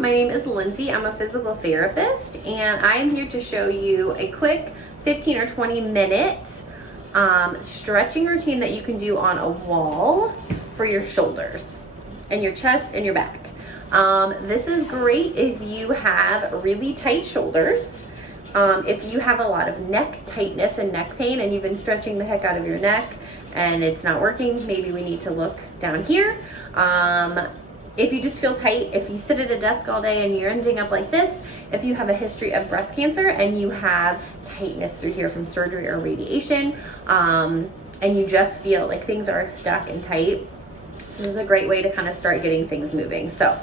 my name is Lindsay. I'm a physical therapist, and I am here to show you a quick 15 or 20 minute stretching routine that you can do on a wall for your shoulders and your chest and your back. This is great if you have really tight shoulders, if you have a lot of neck tightness and neck pain and you've been stretching the heck out of your neck and it's not working. Maybe we need to look down here. If you just feel tight, if you sit at a desk all day and you're ending up like this, if you have a history of breast cancer and you have tightness through here from surgery or radiation, and you just feel like things are stuck and tight, this is a great way to kind of start getting things moving. So,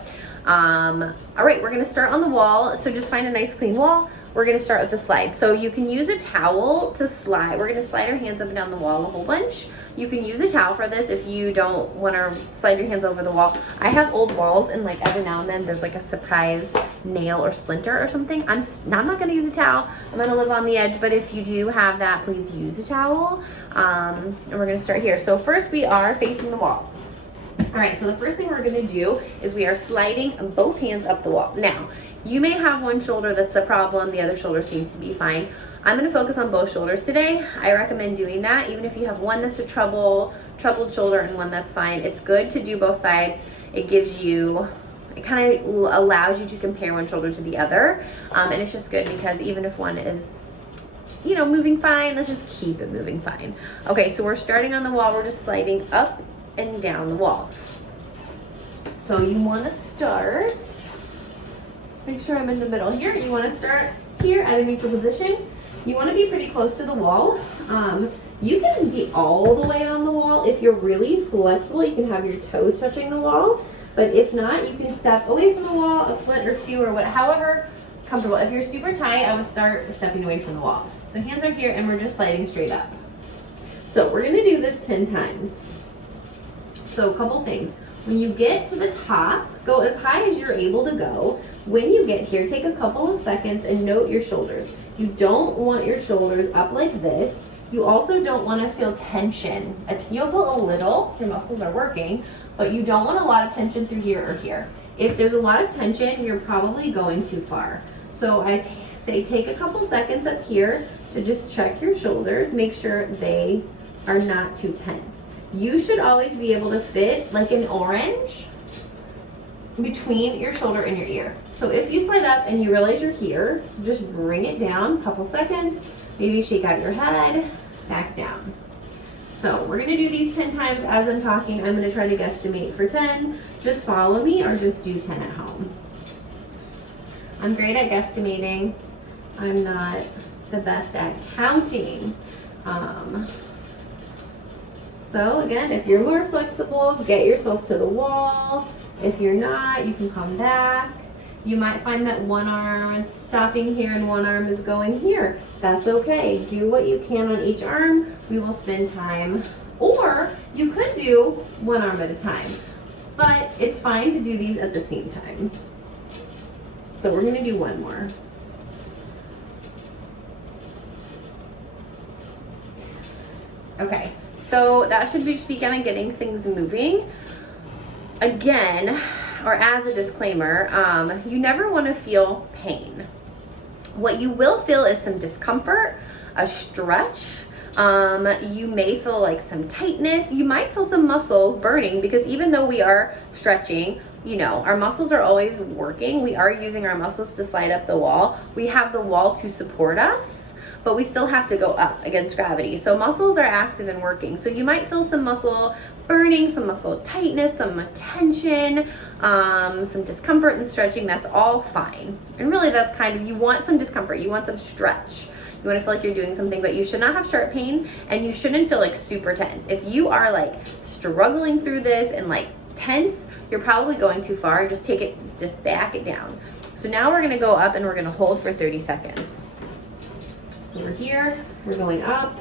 all right, we're gonna start on the wall. So just find a nice clean wall. We're gonna start with the slide. So you can use a towel to slide. We're gonna slide our hands up and down the wall a whole bunch. You can use a towel for this if you don't wanna slide your hands over the wall. I have old walls and like every now and then there's like a surprise nail or splinter or something. I'm not gonna use a towel. I'm gonna live on the edge, but if you do have that, please use a towel. And we're gonna start here. So first we are facing the wall. All right, so the first thing we're gonna do is we are sliding both hands up the wall. Now, you may have one shoulder that's the problem, the other shoulder seems to be fine. I'm gonna focus on both shoulders today. I recommend doing that, even if you have one that's a troubled shoulder and one that's fine. It's good to do both sides. It gives you, it kind of allows you to compare one shoulder to the other. And it's just good because even if one is, you know, moving fine, let's just keep it moving fine. Okay, so we're starting on the wall. We're just sliding up and down the wall. So you want to start, make sure I'm in the middle here. You want to start here at a neutral position. You want to be pretty close to the wall. You can be all the way on the wall. If you're really flexible, you can have your toes touching the wall. But if not, you can step away from the wall a foot or two or what, however comfortable. If you're super tight, I would start stepping away from the wall. So hands are here and we're just sliding straight up. So we're going to do this 10 times. So a couple things. When you get to the top, go as high as you're able to go. When you get here, take a couple of seconds and note your shoulders. You don't want your shoulders up like this. You also don't want to feel tension. You'll feel a little, your muscles are working, but you don't want a lot of tension through here or here. If there's a lot of tension, you're probably going too far. So I say take a couple seconds up here to just check your shoulders, make sure they are not too tense. You should always be able to fit like an orange between your shoulder and your ear. So if you slide up and you realize you're here, just bring it down a couple seconds, maybe shake out your head, back down. So we're gonna do these 10 times as I'm talking. I'm gonna try to guesstimate for 10. Just follow me or just do 10 at home. I'm great at guesstimating. I'm not the best at counting. So again, if you're more flexible, get yourself to the wall. If you're not, you can come back. You might find that one arm is stopping here and one arm is going here. That's okay. Do what you can on each arm. We will spend time. Or you could do one arm at a time, but it's fine to do these at the same time. So we're gonna do one more. Okay. So that should just be kind of getting things moving. Again, or as a disclaimer, you never want to feel pain. What you will feel is some discomfort, a stretch. You may feel like some tightness. You might feel some muscles burning because even though we are stretching, you know, our muscles are always working. We are using our muscles to slide up the wall. We have the wall to support us, but we still have to go up against gravity. So muscles are active and working. So you might feel some muscle burning, some muscle tightness, some tension, some discomfort and stretching. That's all fine. And really that's kind of, you want some discomfort, you want some stretch. You want to feel like you're doing something, but you should not have sharp pain and you shouldn't feel like super tense. If you are like struggling through this and like tense, you're probably going too far. Just back it down. So now we're gonna go up and we're gonna hold for 30 seconds. So we're here, we're going up.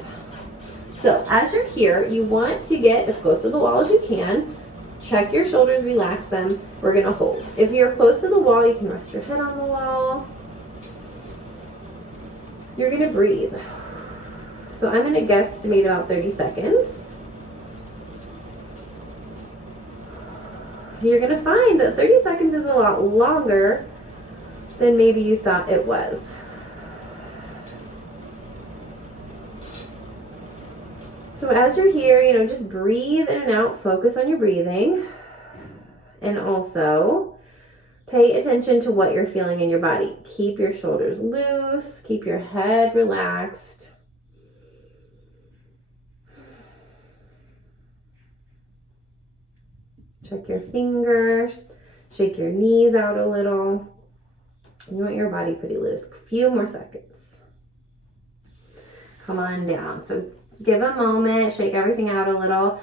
So as you're here, you want to get as close to the wall as you can. Check your shoulders, relax them. We're gonna hold. If you're close to the wall, you can rest your head on the wall. You're gonna breathe. So I'm gonna guesstimate about 30 seconds. you're gonna find that 30 seconds is a lot longer than maybe you thought it was. So as you're here, you know, just breathe in and out, focus on your breathing, and also pay attention to what you're feeling in your body. Keep your shoulders loose, keep your head relaxed. Check your fingers, shake your knees out a little. You want your body pretty loose. A few more seconds. Come on down. So give a moment, shake everything out a little.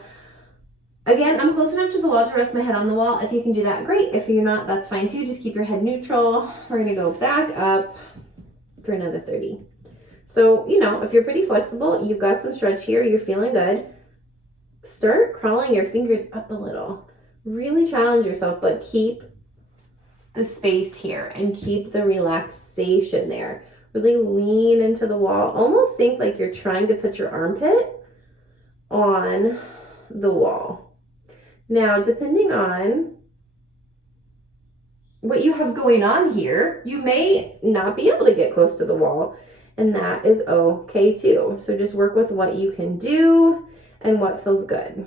Again, I'm close enough to the wall to rest my head on the wall. If you can do that, great. If you're not, that's fine too. Just keep your head neutral. We're gonna go back up for another 30. So, you know, if you're pretty flexible, you've got some stretch here, you're feeling good, start crawling your fingers up a little. Really challenge yourself, but keep the space here and keep the relaxation there. Really lean into the wall. Almost think like you're trying to put your armpit on the wall. Now, depending on what you have going on here, you may not be able to get close to the wall, and that is okay too. So just work with what you can do and what feels good.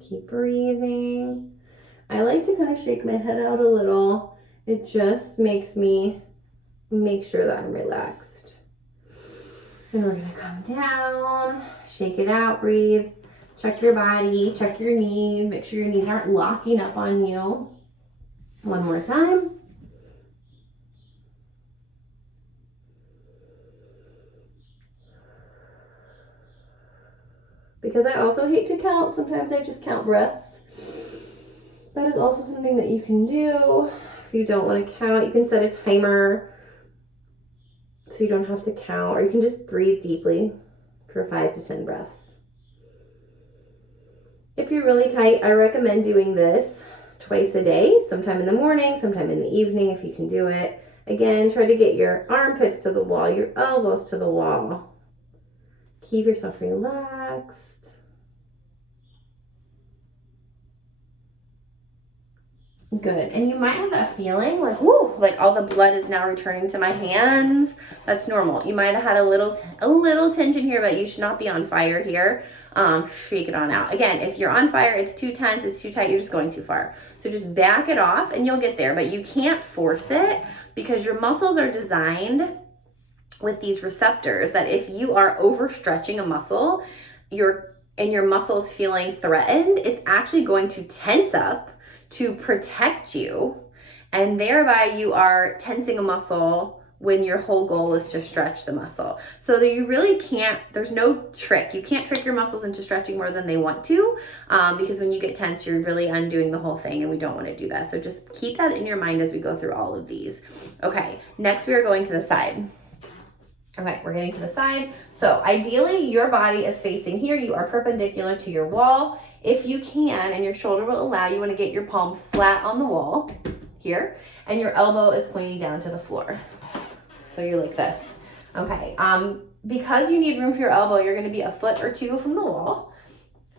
Keep breathing. I like to kind of shake my head out a little. It just makes me make sure that I'm relaxed. And we're gonna come down, shake it out, breathe. Check your body, check your knees, make sure your knees aren't locking up on you. One more time. Because I also hate to count, sometimes I just count breaths. That is also something that you can do. If you don't want to count, you can set a timer so you don't have to count, or you can just breathe deeply for 5 to 10 breaths. If you're really tight, I recommend doing this twice a day, sometime in the morning, sometime in the evening if you can do it. Again, try to get your armpits to the wall, your elbows to the wall. Keep yourself relaxed. Good. And you might have that feeling like, whoo, like all the blood is now returning to my hands. That's normal. You might have had a little tension here, but you should not be on fire here. Shake it on out. Again, if you're on fire, it's too tense, it's too tight, you're just going too far. So just back it off and you'll get there, but you can't force it because your muscles are designed with these receptors that if you are overstretching a muscle, your muscle's feeling threatened, it's actually going to tense up to protect you, and thereby you are tensing a muscle when your whole goal is to stretch the muscle. So that you really can't, there's no trick. You can't trick your muscles into stretching more than they want to, because when you get tense, you're really undoing the whole thing, and we don't want to do that. So just keep that in your mind as we go through all of these. Okay, next we are going to the side. Okay, we're getting to the side. So ideally your body is facing here. You are perpendicular to your wall. If you can, and your shoulder will allow, you want to get your palm flat on the wall here, and your elbow is pointing down to the floor. So you're like this. Okay, because you need room for your elbow, you're going to be a foot or two from the wall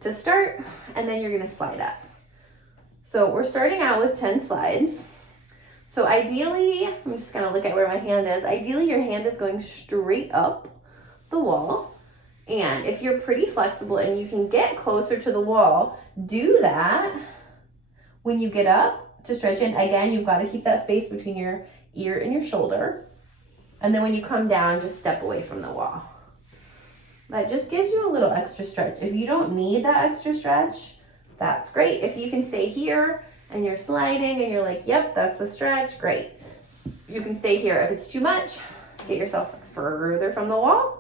to start, and then you're going to slide up. So we're starting out with 10 slides. So ideally, I'm just going to look at where my hand is. Ideally, your hand is going straight up the wall. And if you're pretty flexible and you can get closer to the wall, do that when you get up to stretch in. Again, you've got to keep that space between your ear and your shoulder. And then when you come down, just step away from the wall. That just gives you a little extra stretch. If you don't need that extra stretch, that's great. If you can stay here and you're sliding and you're like, yep, that's a stretch, great. You can stay here. If it's too much, get yourself further from the wall.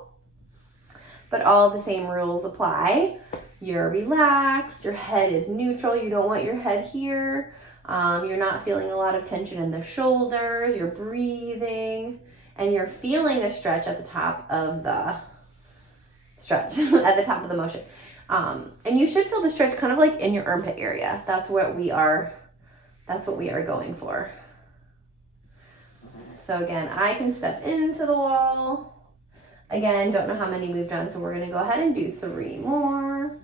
But all the same rules apply. You're relaxed, your head is neutral, you don't want your head here. You're not feeling a lot of tension in the shoulders, you're breathing, and you're feeling the stretch at the top of the stretch, at the top of the motion. And you should feel the stretch kind of like in your armpit area. That's what we are going for. So again, I can step into the wall. Again, don't know how many we've done, so we're gonna go ahead and do 3 more.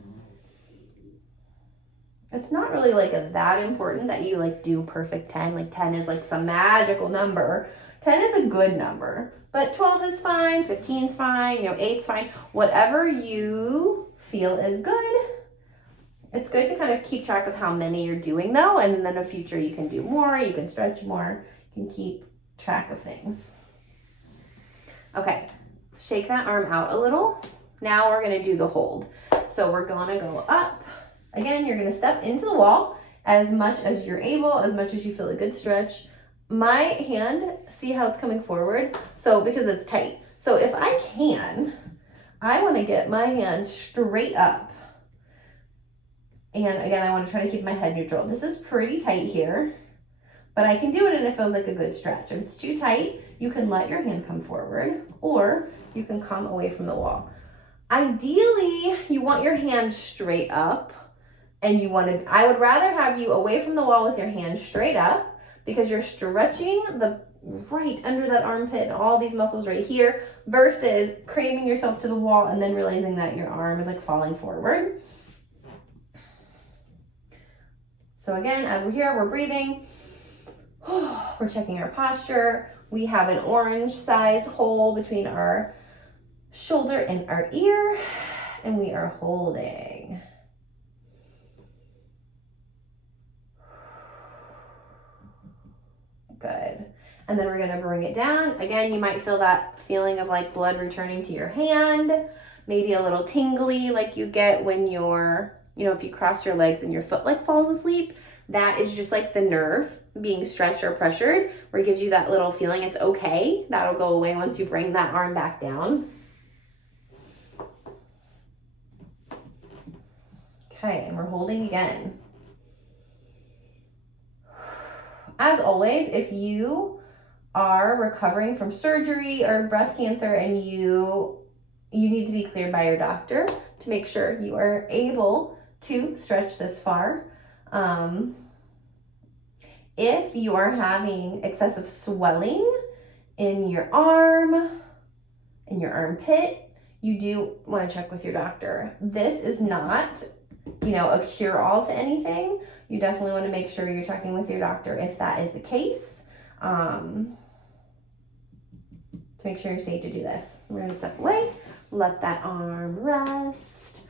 It's not really like that important that you like do perfect 10. Like 10 is like some magical number. 10 is a good number, but 12 is fine, 15 is fine, 8's fine. Whatever you feel is good. It's good to kind of keep track of how many you're doing though, and then in the future you can do more, you can stretch more, you can keep track of things. Okay, shake that arm out a little. Now we're gonna do the hold. So we're gonna go up. Again, you're gonna step into the wall as much as you're able, as much as you feel a good stretch. My hand, see how it's coming forward? So because it's tight. So if I can, I wanna get my hand straight up. And again, I wanna try to keep my head neutral. This is pretty tight here, but I can do it and it feels like a good stretch. If it's too tight, you can let your hand come forward or you can come away from the wall. Ideally, you want your hand straight up and I would rather have you away from the wall with your hand straight up because you're stretching the right under that armpit and all these muscles right here versus cramming yourself to the wall and then realizing that your arm is like falling forward. So again, as we're here, we're breathing. We're checking our posture. We have an orange sized hole between our shoulder and our ear, and we are holding. Good. And then we're gonna bring it down. Again, you might feel that feeling of like blood returning to your hand, maybe a little tingly like you get when you're, if you cross your legs and your foot like falls asleep. That is just like the nerve being stretched or pressured, where it gives you that little feeling it's okay. That'll go away once you bring that arm back down. Okay, and we're holding again. As always, if you are recovering from surgery or breast cancer and you need to be cleared by your doctor to make sure you are able to stretch this far. If you are having excessive swelling in your arm, in your armpit, you do want to check with your doctor. This is not, a cure-all to anything. You definitely want to make sure you're checking with your doctor if that is the case, to make sure you're safe to do this. We're going to step away, let that arm rest.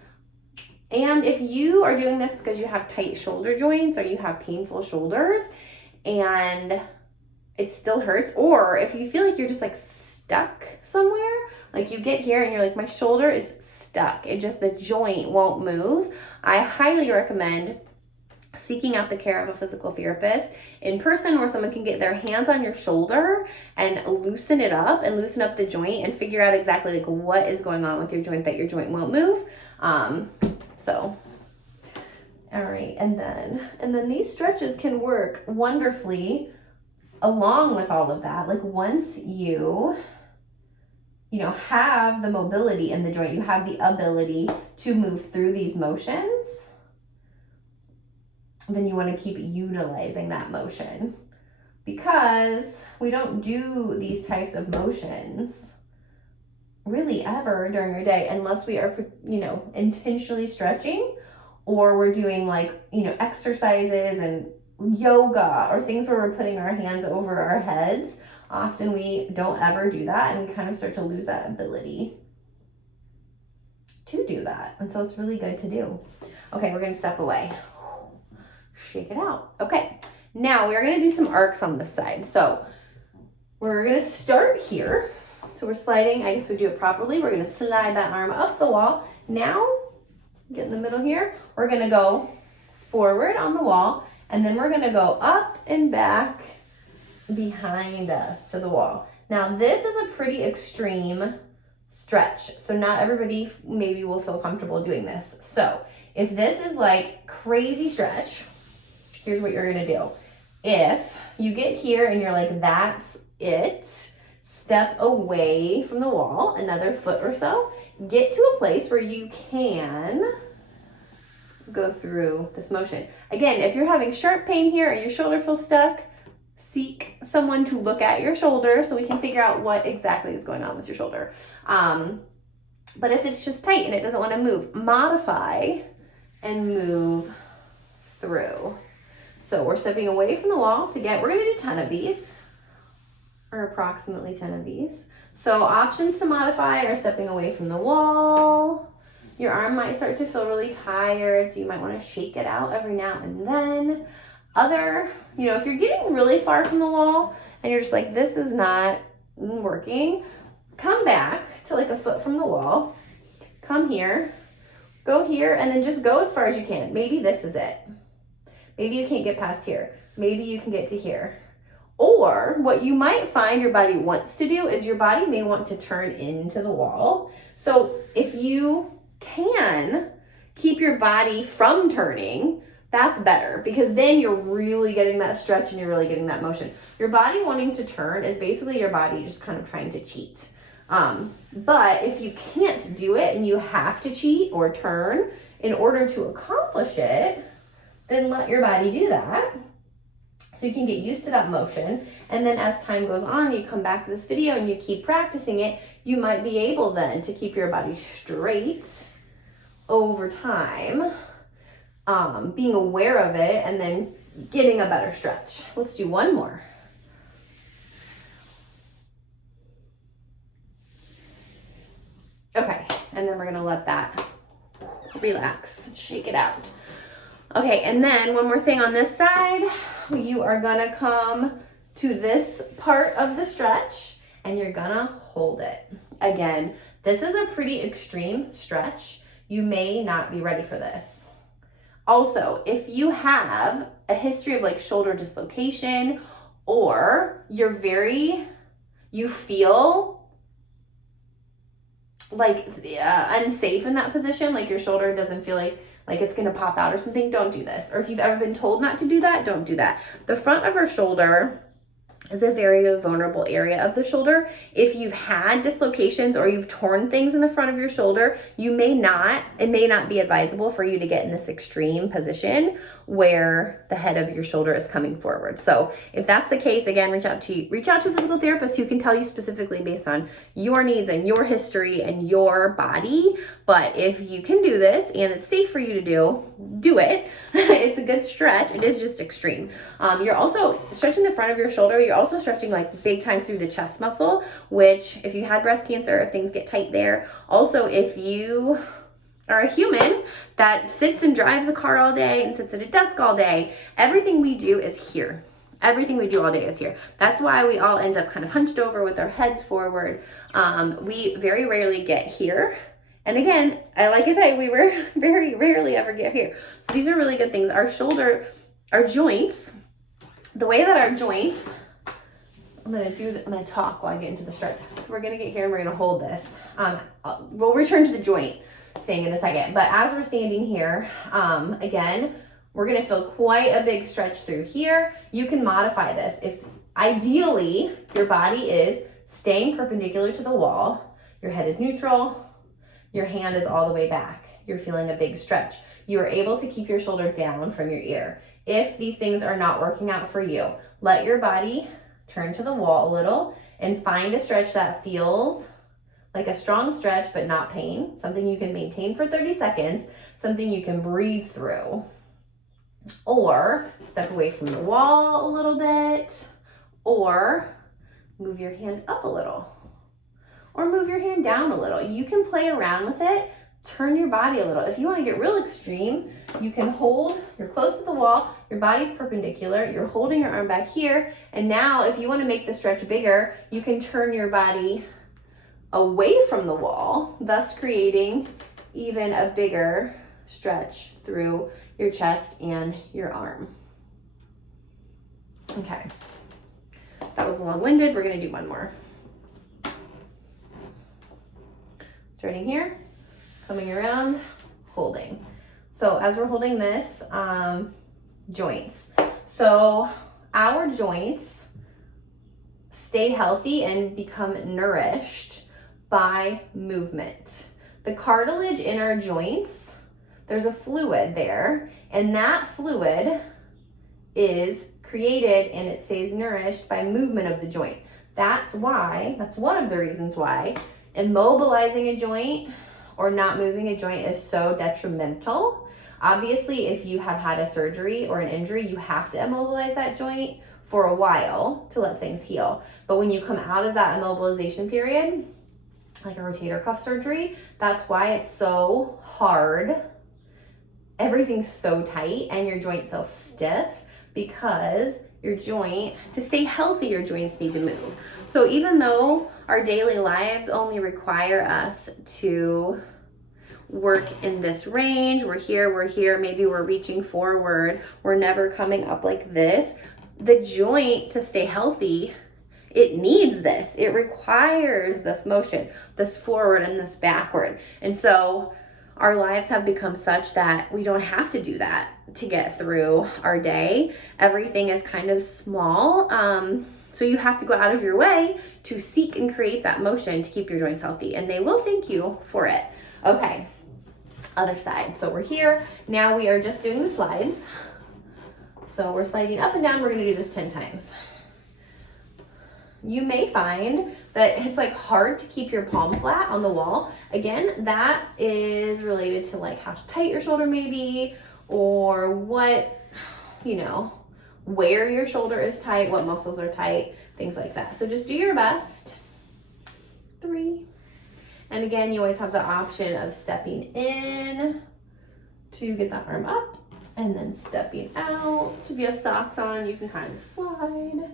And if you are doing this because you have tight shoulder joints or you have painful shoulders and it still hurts, or if you feel like you're just like stuck somewhere, like you get here and you're like, my shoulder is stuck, the joint won't move, I highly recommend seeking out the care of a physical therapist in person where someone can get their hands on your shoulder and loosen it up and loosen up the joint and figure out exactly like what is going on with your joint that your joint won't move. All right, and then these stretches can work wonderfully along with all of that. Like once you have the mobility in the joint, you have the ability to move through these motions, then you want to keep utilizing that motion, because we don't do these types of motions really ever during our day unless we are, intentionally stretching, or we're doing like, exercises and yoga or things where we're putting our hands over our heads. Often we don't ever do that, and we kind of start to lose that ability to do that. And so it's really good to do. Okay, we're gonna step away. Shake it out. Okay, now we're gonna do some arcs on this side. So we're gonna start here. So we're sliding, I guess we do it properly. We're gonna slide that arm up the wall. Now, get in the middle here. We're gonna go forward on the wall, and then we're gonna go up and back behind us to the wall. Now this is a pretty extreme stretch, so not everybody maybe will feel comfortable doing this. So if this is like crazy stretch, here's what you're gonna do. If you get here and you're like, that's it, step away from the wall another foot or so, get to a place where you can go through this motion. Again, if you're having sharp pain here or your shoulder feels stuck, seek someone to look at your shoulder so we can figure out what exactly is going on with your shoulder. But if it's just tight and it doesn't want to move, modify and move through. So we're stepping away from the wall we're going to do 10 of these, or approximately 10 of these. So options to modify are stepping away from the wall. Your arm might start to feel really tired, so you might want to shake it out every now and then. If you're getting really far from the wall and you're just like, this is not working, come back to like a foot from the wall. Come here, go here, and then just go as far as you can. Maybe this is it. Maybe you can't get past here. Maybe you can get to here. Or what you might find your body wants to do is your body may want to turn into the wall. So if you can keep your body from turning, that's better, because then you're really getting that stretch and you're really getting that motion. Your body wanting to turn is basically your body just kind of trying to cheat. But if you can't do it and you have to cheat or turn in order to accomplish it, then let your body do that. So you can get used to that motion. And then as time goes on, you come back to this video and you keep practicing it, you might be able then to keep your body straight over time, being aware of it and then getting a better stretch. Let's do one more. Okay, and then we're gonna let that relax, shake it out. Okay, and then one more thing on this side, you are gonna come to this part of the stretch and you're gonna hold it. Again, this is a pretty extreme stretch. You may not be ready for this. Also, if you have a history of like shoulder dislocation, or you feel like unsafe in that position, like your shoulder doesn't feel like it's gonna pop out or something, don't do this. Or if you've ever been told not to do that, don't do that. The front of our shoulder is a very vulnerable area of the shoulder. If you've had dislocations or you've torn things in the front of your shoulder, it may not be advisable for you to get in this extreme position where the head of your shoulder is coming forward. So if that's the case, again, reach out to a physical therapist who can tell you specifically based on your needs and your history and your body. But if you can do this and it's safe for you to do it. It's a good stretch. It is just extreme. You're also stretching the front of your shoulder. You're also stretching like big time through the chest muscle, which if you had breast cancer, things get tight there. Also, if you are a human that sits and drives a car all day and sits at a desk all day, everything we do is here. Everything we do all day is here. That's why we all end up kind of hunched over with our heads forward. We very rarely get here. And again, like I said, we very rarely ever get here. So these are really good things. Our joints, the way that our joints, I'm gonna talk while I get into the stretch. So we're gonna get here and we're gonna hold this. We'll return to the joint thing in a second. But as we're standing here, again, we're gonna feel quite a big stretch through here. You can modify this. If ideally your body is staying perpendicular to the wall, your head is neutral, your hand is all the way back, you're feeling a big stretch. You are able to keep your shoulder down from your ear. If these things are not working out for you, let your body turn to the wall a little and find a stretch that feels like a strong stretch but not pain, something you can maintain for 30 seconds, something you can breathe through. Or step away from the wall a little bit, or move your hand up a little, or move your hand down a little. You can play around with it, turn your body a little. If you want to get real extreme, you can hold, you're close to the wall, your body's perpendicular, you're holding your arm back here, and now if you want to make the stretch bigger, you can turn your body away from the wall, thus creating even a bigger stretch through your chest and your arm. Okay, that was long-winded. We're gonna do one more. Starting here, coming around, holding. So as we're holding this, joints. So our joints stay healthy and become nourished by movement. The cartilage in our joints, there's a fluid there, and that fluid is created and it stays nourished by movement of the joint. That's one of the reasons why immobilizing a joint or not moving a joint is so detrimental. Obviously, if you have had a surgery or an injury, you have to immobilize that joint for a while to let things heal. But when you come out of that immobilization period, like a rotator cuff surgery, that's why it's so hard. Everything's so tight and your joint feels stiff, because your joint, to stay healthy, your joints need to move. So even though our daily lives only require us to work in this range, we're here, maybe we're reaching forward, we're never coming up like this, the joint, to stay healthy, it needs this. It requires this motion, this forward and this backward. And so our lives have become such that we don't have to do that to get through our day. Everything is kind of small. So you have to go out of your way to seek and create that motion to keep your joints healthy, and they will thank you for it. Okay, other side. So we're here. Now we are just doing the slides. So we're sliding up and down. We're going to do this 10 times. You may find that it's like hard to keep your palm flat on the wall. Again, that is related to like how tight your shoulder may be, or what, where your shoulder is tight, what muscles are tight, things like that. So just do your best. 3. And again, you always have the option of stepping in to get that arm up and then stepping out. If you have socks on, you can kind of slide.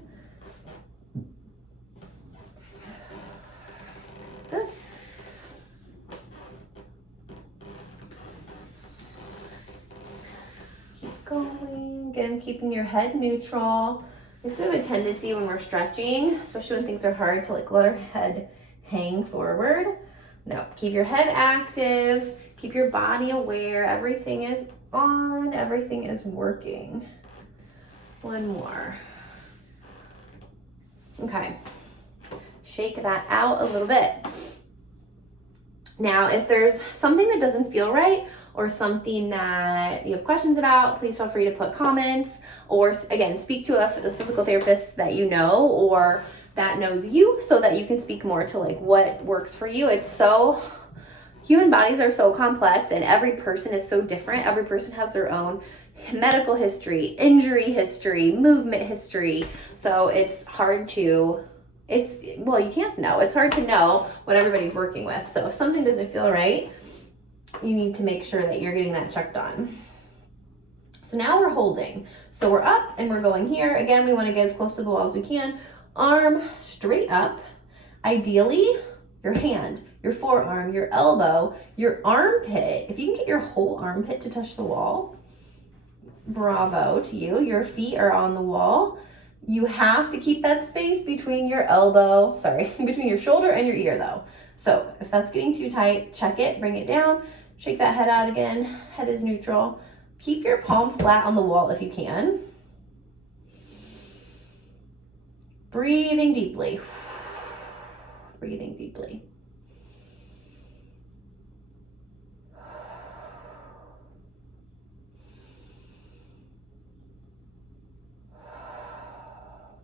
This. Keep going. Again, keeping your head neutral. There's sort of a tendency when we're stretching, especially when things are hard, to like let our head hang forward. No, keep your head active, keep your body aware. Everything is on, everything is working. 1 more. Okay. Shake that out a little bit. Now, if there's something that doesn't feel right or something that you have questions about, please feel free to put comments, or again, speak to a physical therapist that you know or that knows you, so that you can speak more to like what works for you. Human bodies are so complex and every person is so different. Every person has their own medical history, injury history, movement history. So it's hard to, you can't know. It's hard to know what everybody's working with. So if something doesn't feel right, you need to make sure that you're getting that checked on. So now we're holding. So we're up and we're going here. Again, we want to get as close to the wall as we can. Arm straight up. Ideally, your hand, your forearm, your elbow, your armpit. If you can get your whole armpit to touch the wall, bravo to you. Your feet are on the wall. You have to keep that space between your between your shoulder and your ear though. So if that's getting too tight, check it, bring it down, shake that head out again. Head is neutral. Keep your palm flat on the wall if you can. Breathing deeply. Breathing deeply.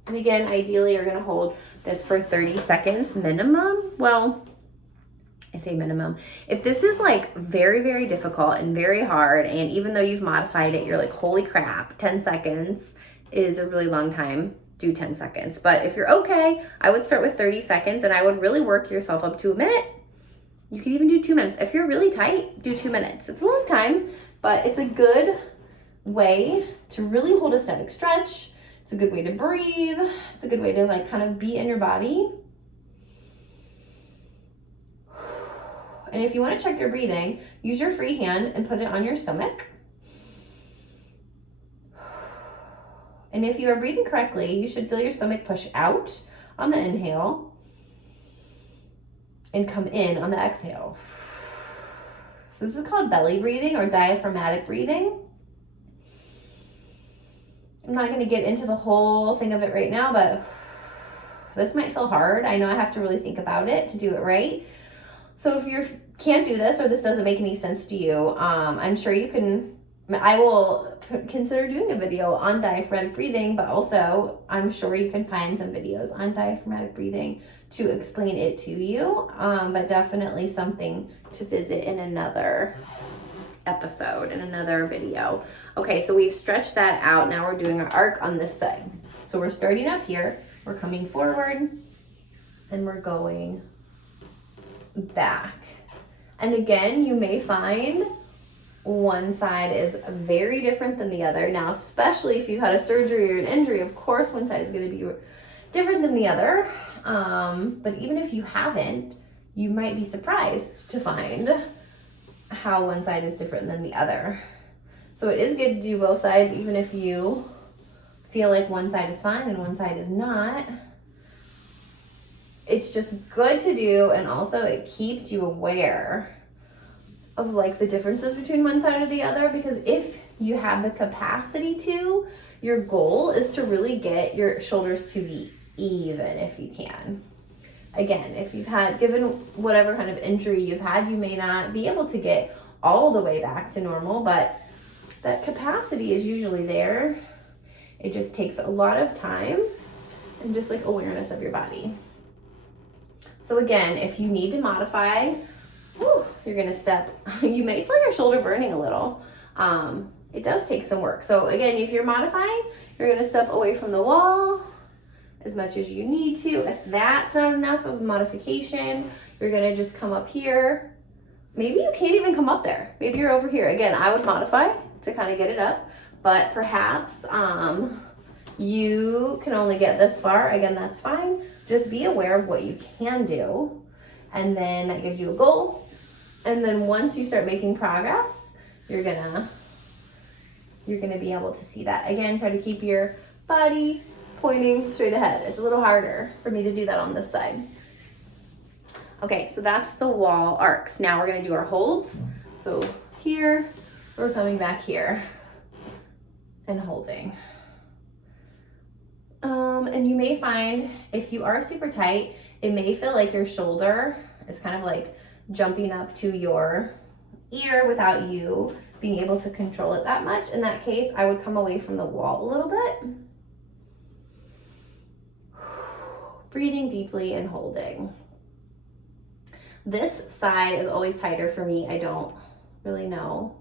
And again, ideally, you're going to hold this for 30 seconds minimum. Well, I say minimum. If this is like very, very difficult and very hard, and even though you've modified it, you're like, holy crap, 10 seconds is a really long time, do 10 seconds. But if you're okay, I would start with 30 seconds and I would really work yourself up to a minute. You could even do 2 minutes. If you're really tight, do 2 minutes. It's a long time, but it's a good way to really hold a static stretch. It's a good way to breathe. It's a good way to like kind of be in your body. And if you want to check your breathing, use your free hand and put it on your stomach. And if you are breathing correctly, you should feel your stomach push out on the inhale and come in on the exhale. So this is called belly breathing or diaphragmatic breathing. I'm not going to get into the whole thing of it right now, but this might feel hard. I know I have to really think about it to do it right. So if you can't do this or this doesn't make any sense to you, I'm sure you can I will consider doing a video on diaphragmatic breathing, but also I'm sure you can find some videos on diaphragmatic breathing to explain it to you, but definitely something to visit in another episode, in another video. Okay, so we've stretched that out. Now we're doing our arc on this side. So we're starting up here, we're coming forward, and we're going back. And again, you may find one side is very different than the other. Now, especially if you've had a surgery or an injury, of course, one side is going to be different than the other. But even if you haven't, you might be surprised to find how one side is different than the other. So it is good to do both sides, even if you feel like one side is fine and one side is not. It's just good to do, and also it keeps you aware of like the differences between one side or the other, because if you have the capacity to, your goal is to really get your shoulders to be even if you can. Again, if you've had, given whatever kind of injury you've had, you may not be able to get all the way back to normal, but that capacity is usually there. It just takes a lot of time and just like awareness of your body. So again, if you need to modify, you're gonna step, you may feel your shoulder burning a little. It does take some work. So again, if you're modifying, you're gonna step away from the wall as much as you need to. If that's not enough of a modification, you're gonna just come up here. Maybe you can't even come up there. Maybe you're over here. Again, I would modify to kind of get it up, but perhaps you can only get this far. Again, that's fine. Just be aware of what you can do, and then that gives you a goal. And then once you start making progress, you're gonna be able to see that. Again, try to keep your body pointing straight ahead. It's a little harder for me to do that on this side. Okay, so that's the wall arcs. Now we're gonna do our holds. So here, we're coming back here and holding. And you may find if you are super tight, it may feel like your shoulder is kind of like jumping up to your ear without you being able to control it that much. In that case, I would come away from the wall a little bit. Breathing deeply and holding. This side is always tighter for me. I don't really know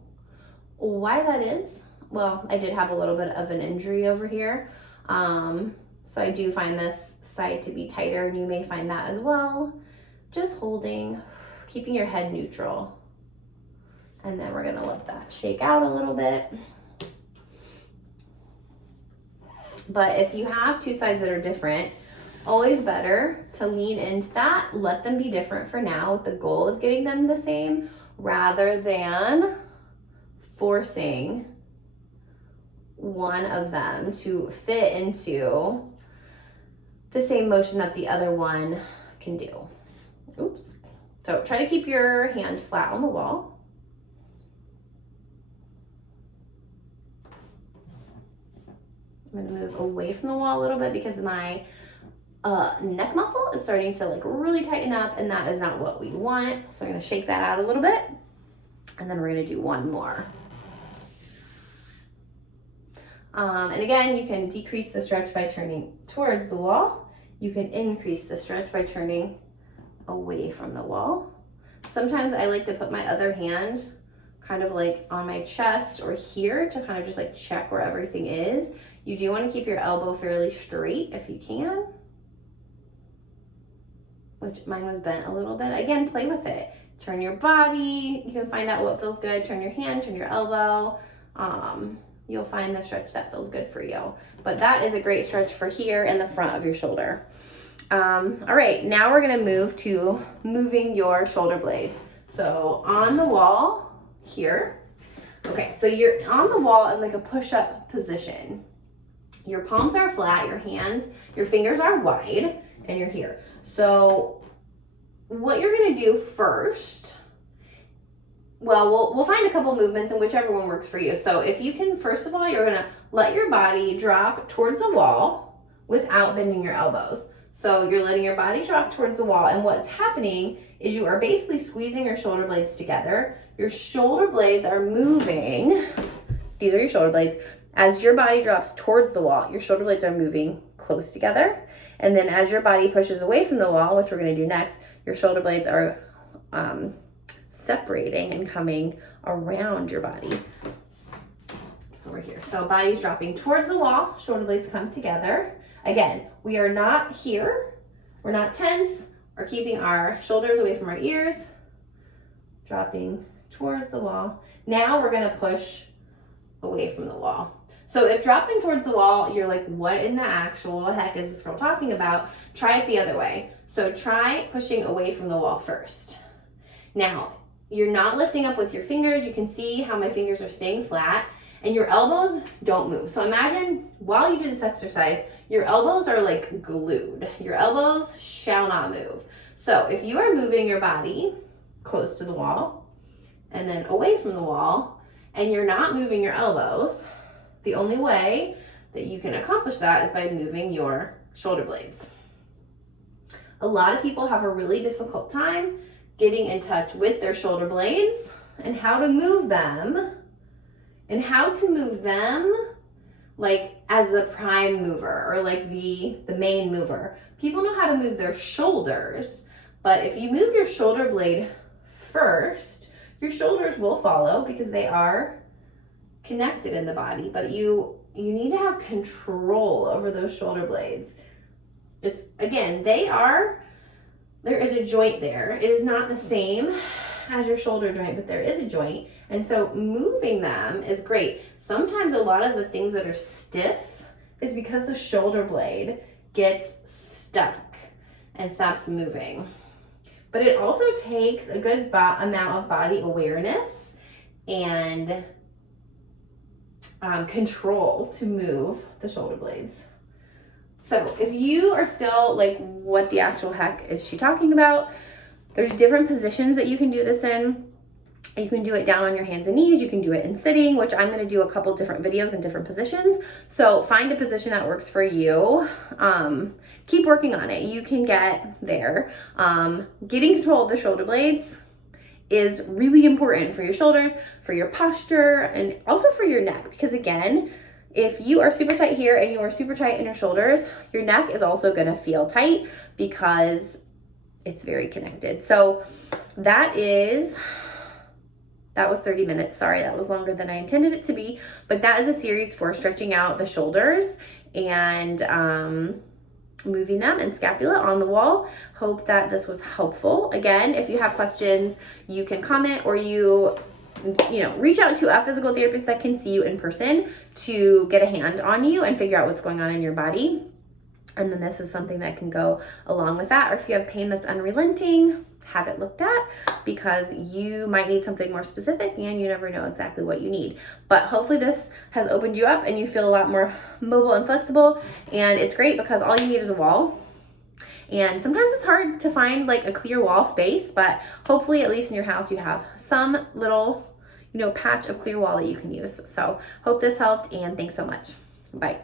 why that is. Well, I did have a little bit of an injury over here. So I do find this side to be tighter, and you may find that as well. Just holding, keeping your head neutral. And then we're gonna let that shake out a little bit. But if you have two sides that are different, always better to lean into that, let them be different for now with the goal of getting them the same, rather than forcing one of them to fit into the same motion that the other one can do. Oops. So try to keep your hand flat on the wall. I'm gonna move away from the wall a little bit because my neck muscle is starting to like really tighten up, and that is not what we want. So I'm gonna shake that out a little bit, and then we're gonna do one more. And again, you can decrease the stretch by turning towards the wall. You can increase the stretch by turning away from the wall. Sometimes I like to put my other hand kind of like on my chest or here to kind of just like check where everything is. You do want to keep your elbow fairly straight if you can, which mine was bent a little bit. Again, play with it. Turn your body. You can find out what feels good. Turn your hand, turn your elbow. You'll find the stretch that feels good for you. But that is a great stretch for here and the front of your shoulder. All right, now we're gonna move to moving your shoulder blades. So on the wall here. Okay, so you're on the wall in like a push-up position. Your palms are flat, your hands, your fingers are wide, and you're here. So what you're gonna do first, well, we'll find a couple movements and whichever one works for you. So if you can, first of all, you're gonna let your body drop towards the wall without bending your elbows. So you're letting your body drop towards the wall, and what's happening is you are basically squeezing your shoulder blades together. Your shoulder blades are moving These are your shoulder blades. As your body drops towards the wall, your shoulder blades are moving close together. And then as your body pushes away from the wall, which we're gonna do next, your shoulder blades are separating and coming around your body. So we're here. So body's dropping towards the wall, shoulder blades come together. Again, we are not here. We're not tense. We're keeping our shoulders away from our ears, dropping towards the wall. Now we're gonna push away from the wall. So if dropping towards the wall, you're like, what in the actual heck is this girl talking about? Try it the other way. So try pushing away from the wall first. Now, you're not lifting up with your fingers. You can see how my fingers are staying flat and your elbows don't move. So imagine while you do this exercise, your elbows are like glued. Your elbows shall not move. So if you are moving your body close to the wall and then away from the wall and you're not moving your elbows, the only way that you can accomplish that is by moving your shoulder blades. A lot of people have a really difficult time getting in touch with their shoulder blades and how to move them like as the prime mover or like the main mover. People know how to move their shoulders, but if you move your shoulder blade first, your shoulders will follow because they are connected in the body, but you need to have control over those shoulder blades. It's, again, there is a joint there. It is not the same as your shoulder joint, but there is a joint. And so moving them is great. Sometimes a lot of the things that are stiff is because the shoulder blade gets stuck and stops moving. But it also takes a good amount of body awareness and control to move the shoulder blades. So if you are still like, what the actual heck is she talking about? There's different positions that you can do this in. You can do it down on your hands and knees. You can do it in sitting, which I'm going to do a couple different videos in different positions. So find a position that works for you. Keep working on it. You can get there. Getting control of the shoulder blades is really important for your shoulders, for your posture, and also for your neck. Because again, if you are super tight here and you are super tight in your shoulders, your neck is also going to feel tight because it's very connected. So that was 30 minutes. Sorry, that was longer than I intended it to be, but that is a series for stretching out the shoulders and moving them and scapula on the wall. Hope that this was helpful. Again, if you have questions, you can comment or you reach out to a physical therapist that can see you in person to get a hand on you and figure out what's going on in your body. And then this is something that can go along with that. Or if you have pain that's unrelenting, have it looked at because you might need something more specific and you never know exactly what you need. But hopefully this has opened you up and you feel a lot more mobile and flexible. And it's great because all you need is a wall. And sometimes it's hard to find like a clear wall space, but hopefully at least in your house you have some little, patch of clear wall that you can use. So hope this helped and thanks so much. Bye.